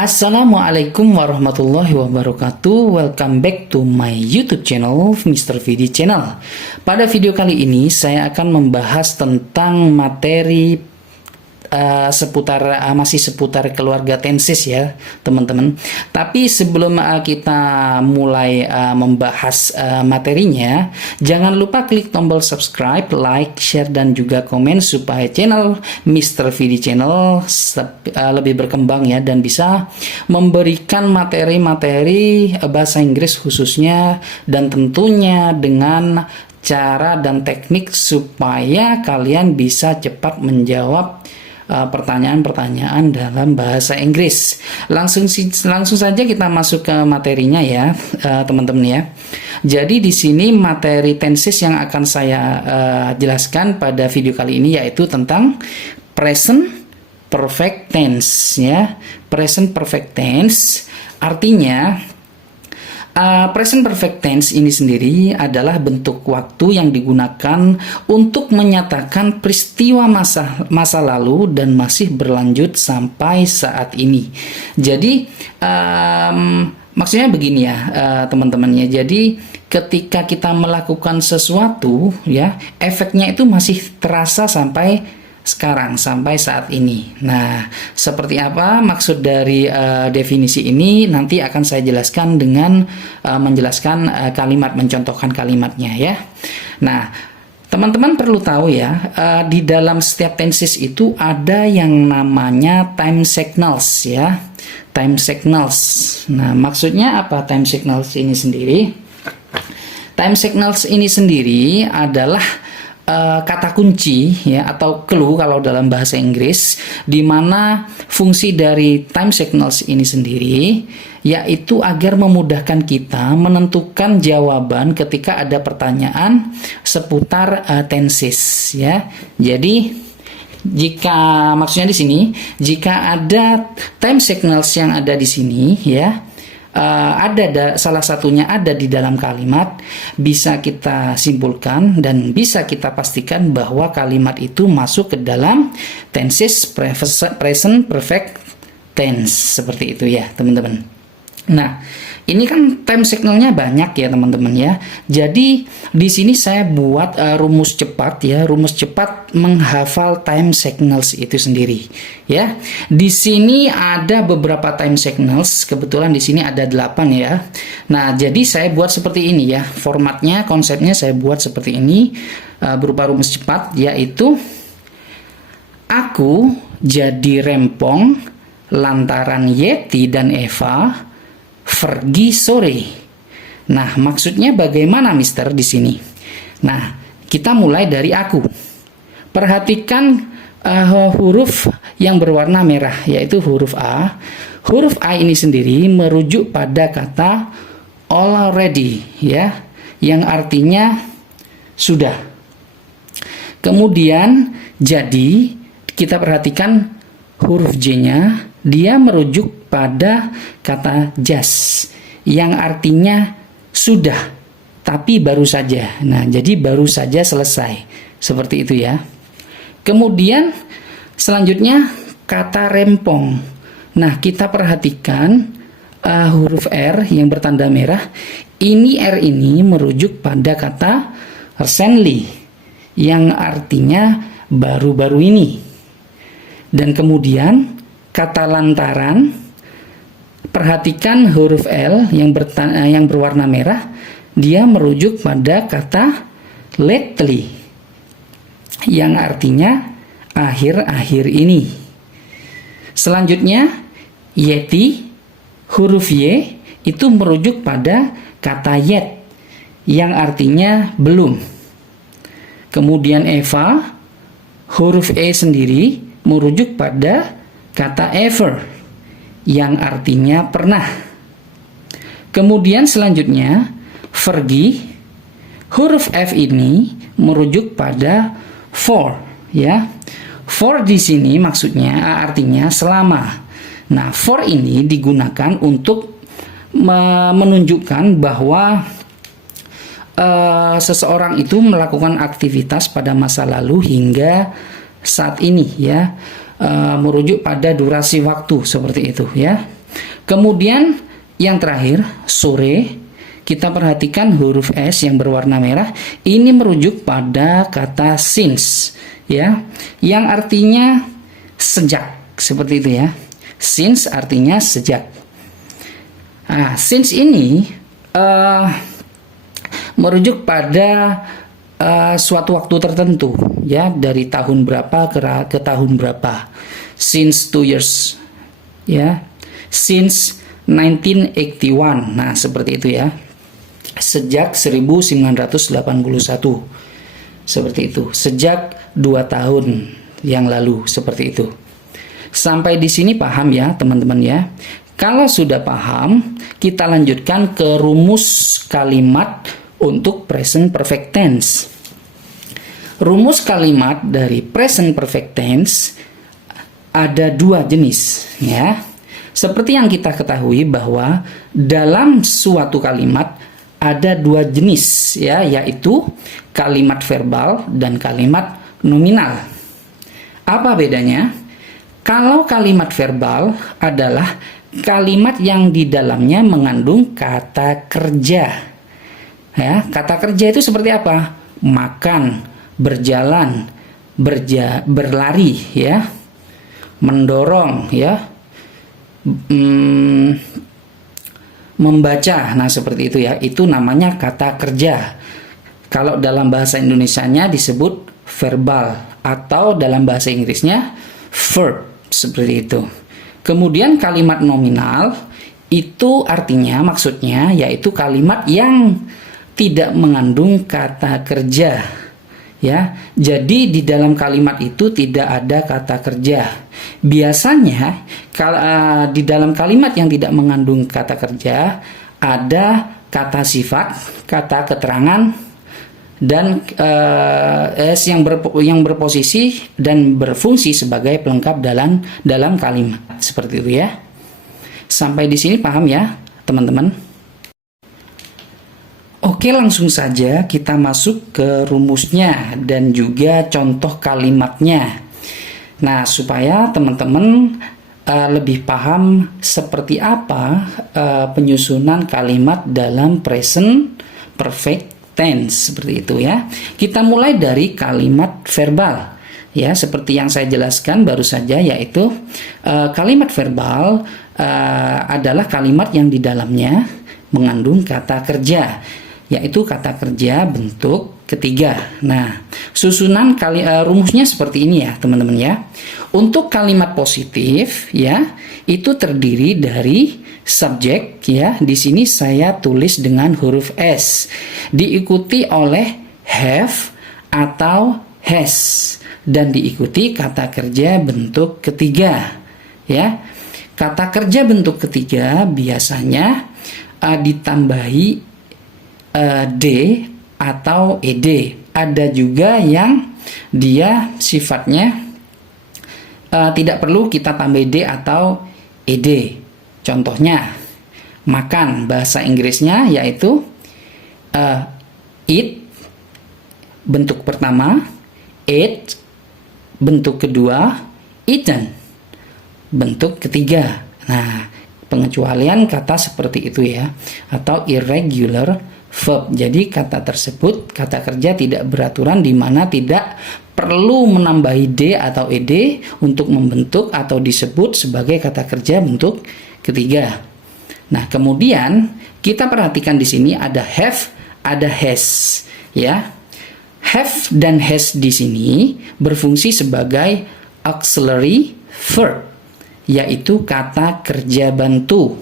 Assalamualaikum warahmatullahi wabarakatuh. Welcome back to my YouTube channel, Mr. VD Channel. Pada video kali ini saya akan membahas tentang materi masih seputar keluarga Tenses ya teman-teman. Tapi sebelum kita mulai membahas materinya, jangan lupa klik tombol subscribe, like, share dan juga komen supaya channel Mr. VD Channel lebih berkembang ya, dan bisa memberikan materi-materi bahasa Inggris khususnya, dan tentunya dengan cara dan teknik supaya kalian bisa cepat menjawab pertanyaan-pertanyaan dalam bahasa Inggris. Langsung saja kita masuk ke materinya ya, teman-teman ya. Jadi di sini materi tenses yang akan saya jelaskan pada video kali ini yaitu tentang present perfect tense ya. Present perfect tense artinya present perfect tense ini sendiri adalah bentuk waktu yang digunakan untuk menyatakan peristiwa masa lalu dan masih berlanjut sampai saat ini. Jadi maksudnya begini ya teman-teman ya. Jadi ketika kita melakukan sesuatu ya, efeknya itu masih terasa sampai sekarang, sampai saat ini. Nah, seperti apa maksud dari definisi ini nanti akan saya jelaskan dengan menjelaskan kalimat, mencontohkan kalimatnya ya. Nah, teman-teman perlu tahu ya, di dalam setiap tenses itu ada yang namanya time signals ya. Time signals. Nah, maksudnya apa time signals ini sendiri? Time signals ini sendiri adalah kata kunci ya, atau clue kalau dalam bahasa Inggris, di mana fungsi dari time signals ini sendiri yaitu agar memudahkan kita menentukan jawaban ketika ada pertanyaan seputar tenses ya. Jadi jika maksudnya di sini, jika ada time signals yang ada di sini ya, salah satunya ada di dalam kalimat, bisa kita simpulkan dan bisa kita pastikan bahwa kalimat itu masuk ke dalam tenses present perfect tense, seperti itu ya teman-teman. Nah, ini kan time signalnya banyak ya teman-teman ya. Jadi di sini saya buat rumus cepat ya, rumus cepat menghafal time signals itu sendiri ya. Di sini ada beberapa time signals, kebetulan di sini ada 8 ya. Nah, jadi saya buat seperti ini ya. Formatnya, konsepnya saya buat seperti ini berupa rumus cepat, yaitu aku jadi rempong lantaran Yeti dan Eva pergi sore. Nah, maksudnya bagaimana Mister di sini? Nah, kita mulai dari aku. Perhatikan huruf yang berwarna merah, yaitu huruf A. Huruf A ini sendiri merujuk pada kata already ya, yang artinya sudah. Kemudian jadi kita perhatikan huruf J-nya, dia merujuk pada kata just yang artinya sudah tapi baru saja. Nah, jadi baru saja selesai, seperti itu ya. Kemudian selanjutnya kata rempong. Nah, kita perhatikan huruf R yang bertanda merah. Ini R ini merujuk pada kata recently yang artinya baru-baru ini. Dan kemudian kata lantaran, perhatikan huruf L yang berwarna merah, dia merujuk pada kata lately yang artinya akhir-akhir ini. Selanjutnya Yeti, huruf Y itu merujuk pada kata yet yang artinya belum. Kemudian Eva, huruf E sendiri merujuk pada kata ever yang artinya pernah. Kemudian selanjutnya pergi, huruf F ini merujuk pada for ya. For di sini maksudnya artinya selama. Nah, for ini digunakan untuk menunjukkan bahwa seseorang itu melakukan aktivitas pada masa lalu hingga saat ini ya, merujuk pada durasi waktu seperti itu ya. Kemudian yang terakhir, sore, kita perhatikan huruf S yang berwarna merah, ini merujuk pada kata since, ya, yang artinya sejak, seperti itu ya. Since artinya sejak. Nah, since ini merujuk pada suatu waktu tertentu, ya, dari tahun berapa ke tahun berapa. Since 2 years, ya. Since 1981. Nah, seperti itu ya. Sejak 1981. Seperti itu. Sejak 2 tahun yang lalu, seperti itu. Sampai di sini paham ya, teman-teman ya. Kalau sudah paham, kita lanjutkan ke rumus kalimat untuk present perfect tense. Rumus kalimat dari present perfect tense ada 2 jenis, ya. Seperti yang kita ketahui bahwa dalam suatu kalimat ada 2 jenis, ya, yaitu kalimat verbal dan kalimat nominal. Apa bedanya? Kalau kalimat verbal adalah kalimat yang di dalamnya mengandung kata kerja. Ya, kata kerja itu seperti apa? Makan, berjalan, berlari, ya, mendorong, ya, membaca. Nah, seperti itu ya. Itu namanya kata kerja. Kalau dalam bahasa Indonesianya disebut verbal, atau dalam bahasa Inggrisnya verb, seperti itu. Kemudian kalimat nominal itu artinya, maksudnya yaitu kalimat yang tidak mengandung kata kerja, ya. Jadi di dalam kalimat itu tidak ada kata kerja. Biasanya di dalam kalimat yang tidak mengandung kata kerja ada kata sifat, kata keterangan, dan yang berposisi dan berfungsi sebagai pelengkap dalam kalimat, seperti itu ya. Sampai di sini paham ya, teman-teman? Oke, langsung saja kita masuk ke rumusnya dan juga contoh kalimatnya. Nah, supaya teman-teman lebih paham seperti apa penyusunan kalimat dalam present perfect tense, seperti itu ya. Kita mulai dari kalimat verbal, ya, seperti yang saya jelaskan baru saja, yaitu kalimat verbal adalah kalimat yang di dalamnya mengandung kata kerja, yaitu kata kerja bentuk ketiga. Nah, susunan rumusnya seperti ini ya, teman-teman ya. Untuk kalimat positif, ya, itu terdiri dari subjek, ya. Di sini saya tulis dengan huruf S, diikuti oleh have atau has, dan diikuti kata kerja bentuk ketiga, ya. Kata kerja bentuk ketiga biasanya ditambahi d atau ed. Ada juga yang dia sifatnya tidak perlu kita tambah d atau ed. Contohnya, makan, bahasa Inggrisnya yaitu eat bentuk pertama, ate bentuk kedua, eaten bentuk ketiga. Nah, pengecualian kata seperti itu ya, atau irregular verb. Jadi kata tersebut, kata kerja tidak beraturan, di mana tidak perlu menambahi d atau ed untuk membentuk atau disebut sebagai kata kerja bentuk ketiga. Nah, kemudian kita perhatikan di sini ada have, ada has, ya. Have dan has di sini berfungsi sebagai auxiliary verb, yaitu kata kerja bantu,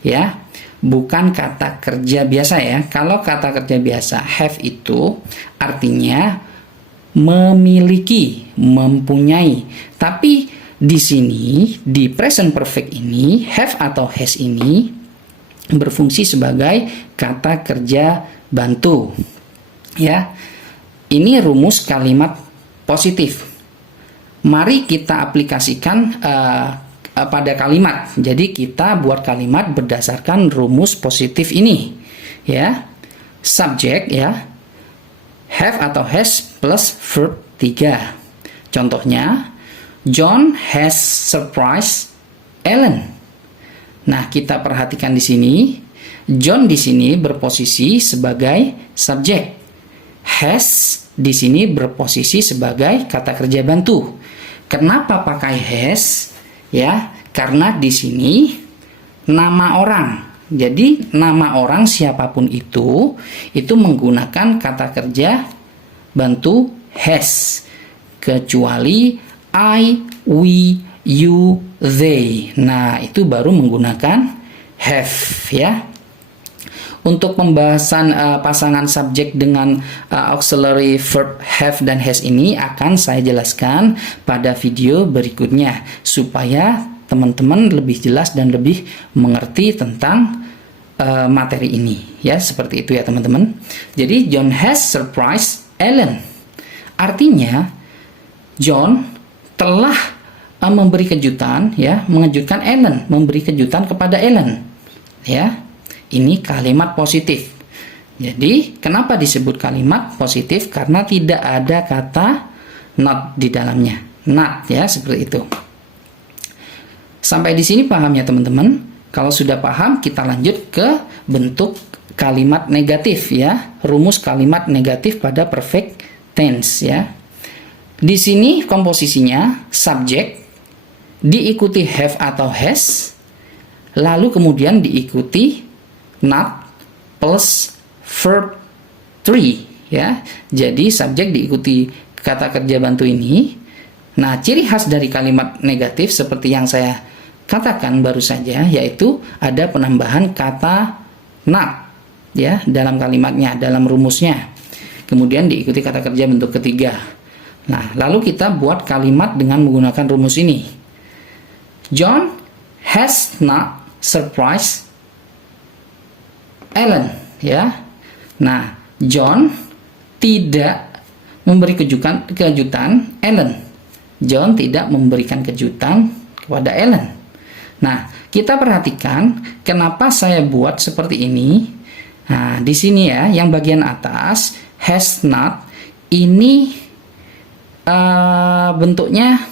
ya. Bukan kata kerja biasa ya. Kalau kata kerja biasa, have itu artinya memiliki, mempunyai. Tapi di sini, di present perfect ini, have atau has ini berfungsi sebagai kata kerja bantu, ya. Ini rumus kalimat positif. Mari kita aplikasikan pada kalimat. Jadi kita buat kalimat berdasarkan rumus positif ini, ya. Subjek, ya, have atau has plus verb 3. Contohnya, John has surprised Ellen. Nah, kita perhatikan di sini, John di sini berposisi sebagai subjek. Has di sini berposisi sebagai kata kerja bantu. Kenapa pakai has? Ya, karena di sini nama orang. Jadi nama orang siapapun itu menggunakan kata kerja bantu has, kecuali I, we, you, they. Nah, itu baru menggunakan have ya. Untuk pembahasan pasangan subjek dengan auxiliary verb have dan has ini akan saya jelaskan pada video berikutnya supaya teman-teman lebih jelas dan lebih mengerti tentang materi ini ya, seperti itu ya teman-teman. Jadi John has surprised Ellen. Artinya John telah memberi kejutan ya, mengejutkan Ellen, memberi kejutan kepada Ellen. Ya. Ini kalimat positif. Jadi, kenapa disebut kalimat positif? Karena tidak ada kata not di dalamnya. Not ya, seperti itu. Sampai di sini paham ya teman-teman? Kalau sudah paham, kita lanjut ke bentuk kalimat negatif ya. Rumus kalimat negatif pada perfect tense ya. Di sini komposisinya subjek diikuti have atau has, lalu kemudian diikuti not plus verb 3 ya. Jadi subjek diikuti kata kerja bantu ini. Nah, ciri khas dari kalimat negatif seperti yang saya katakan baru saja, yaitu ada penambahan kata not ya dalam kalimatnya, dalam rumusnya. Kemudian diikuti kata kerja bentuk ketiga. Nah, lalu kita buat kalimat dengan menggunakan rumus ini. John has not surprised Ellen ya. Nah, John tidak memberi kejutan Ellen. John tidak memberikan kejutan kepada Ellen. Nah, kita perhatikan kenapa saya buat seperti ini. Nah, di sini ya, yang bagian atas has not ini bentuknya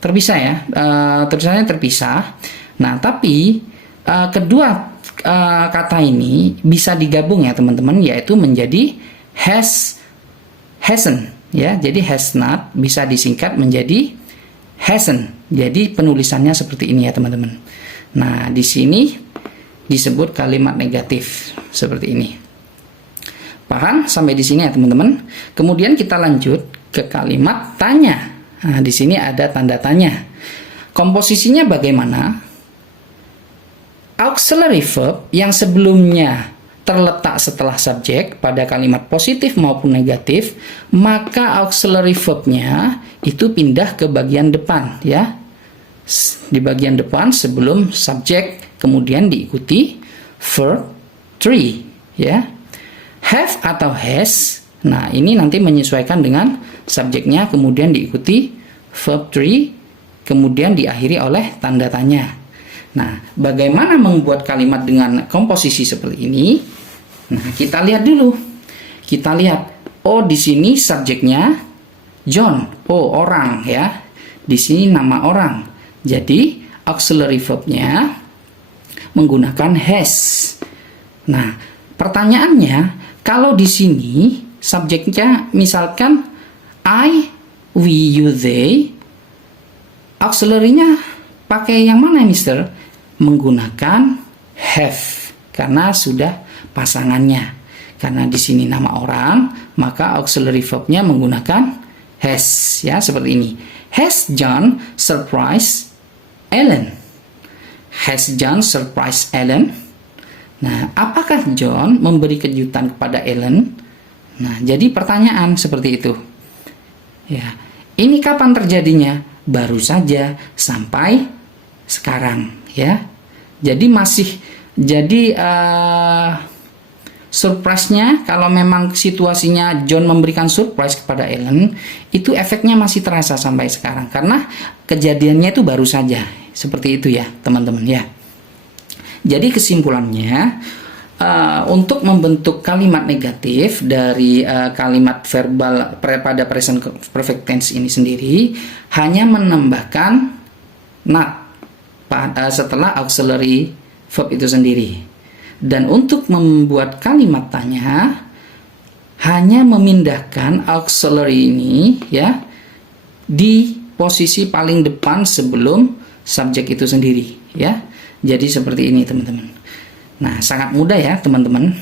terpisah ya, tulisannya terpisah. Nah, tapi kedua kata ini bisa digabung ya teman-teman, yaitu menjadi hasn't ya. Jadi has not bisa disingkat menjadi hasn't. Jadi penulisannya seperti ini ya teman-teman. Nah, di sini disebut kalimat negatif seperti ini. Paham sampai di sini ya teman-teman? Kemudian kita lanjut ke kalimat tanya. Nah, di sini ada tanda tanya. Komposisinya bagaimana? Auxiliary verb yang sebelumnya terletak setelah subjek pada kalimat positif maupun negatif, maka auxiliary verbnya itu pindah ke bagian depan ya. Di bagian depan sebelum subjek, kemudian diikuti verb 3 ya. Have atau has, nah ini nanti menyesuaikan dengan subjeknya, kemudian diikuti verb 3, kemudian diakhiri oleh tanda tanya. Nah, bagaimana membuat kalimat dengan komposisi seperti ini? Nah, kita lihat dulu. Kita lihat, oh di sini subjeknya John, oh orang ya. Di sini nama orang. Jadi auxiliary verbnya menggunakan has. Nah, pertanyaannya, kalau di sini subjeknya misalkan I, we, you, they, auxiliary-nya pakai yang mana, Mister? Menggunakan have karena sudah pasangannya. Karena di sini nama orang, maka auxiliary verbnya menggunakan has ya, seperti ini. Has John surprised Ellen? Has John surprised Ellen? Nah, apakah John memberi kejutan kepada Ellen? Nah, jadi pertanyaan seperti itu. Ya, ini kapan terjadinya? Baru saja sampai sekarang ya. Jadi masih surprise-nya, kalau memang situasinya John memberikan surprise kepada Ellen, itu efeknya masih terasa sampai sekarang karena kejadiannya itu baru saja. Seperti itu ya teman-teman ya. Jadi kesimpulannya, untuk membentuk kalimat negatif dari kalimat verbal pada present perfect tense ini sendiri hanya menambahkan not setelah auxiliary verb itu sendiri. Dan untuk membuat kalimat tanya, hanya memindahkan auxiliary ini ya di posisi paling depan sebelum subjek itu sendiri ya. Jadi seperti ini teman-teman. Nah, sangat mudah ya teman-teman.